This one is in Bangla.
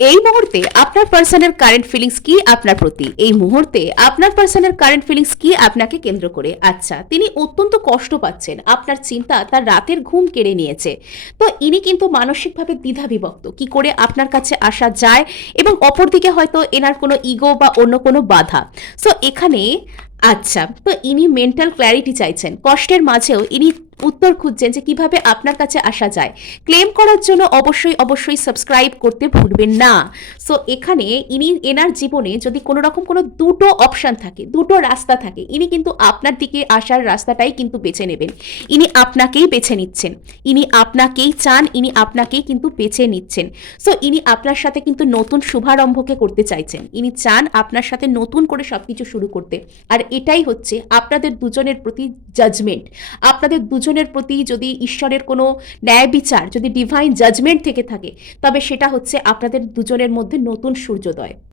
এই মুহূর্তে আপনার পার্সনের কারেন্ট ফিলিংস কি আপনার প্রতি? এই মুহূর্তে আপনার পার্সনের কারেন্ট ফিলিংস কি আপনাকে কেন্দ্র করে? আচ্ছা, তিনি অত্যন্ত কষ্ট পাচ্ছেন, আপনার চিন্তা তার রাতের ঘুম কেড়ে নিয়েছে। তো ইনি কিন্তু মানসিকভাবে দ্বিধাবিভক্ত, কি করে আপনার কাছে আসা যায়, এবং অপরদিকে হয়তো এনার কোনো ইগো বা অন্য কোনো বাধা। সো এখানে আচ্ছা, তো ইনি মেন্টাল ক্ল্যারিটি চাইছেন, কষ্টের মাঝেও ইনি উত্তর খুঁজছেন যে কিভাবে আপনার কাছে আসা যায়। ক্লেম করার জন্য অবশ্যই অবশ্যই সাবস্ক্রাইব করতে ভুলবেন না। সো এখানে এনার জীবনে যদি কোনো রকম কোনো দুটো অপশান থাকে, দুটো রাস্তা থাকে, ইনি কিন্তু আপনার দিকে আসার রাস্তাটাই কিন্তু বেছে নেবেন। ইনি আপনাকেই বেছে নিচ্ছেন, ইনি আপনাকেই চান, ইনি আপনাকেই কিন্তু বেছে নিচ্ছেন। সো ইনি আপনার সাথে কিন্তু নতুন শুভারম্ভকে করতে চাইছেন, ইনি চান আপনার সাথে নতুন করে সবকিছু শুরু করতে। আর এটাই হচ্ছে আপনাদের দুজনের প্রতি জাজমেন্ট। আপনাদের দুজনের প্রতি যদি ঈশ্বরের কোনো ন্যায় বিচার, যদি ডিভাইন জাজমেন্ট থেকে থাকে, তবে সেটা হচ্ছে আপনাদের দুজনের মধ্যে নতুন সূর্যোদয়।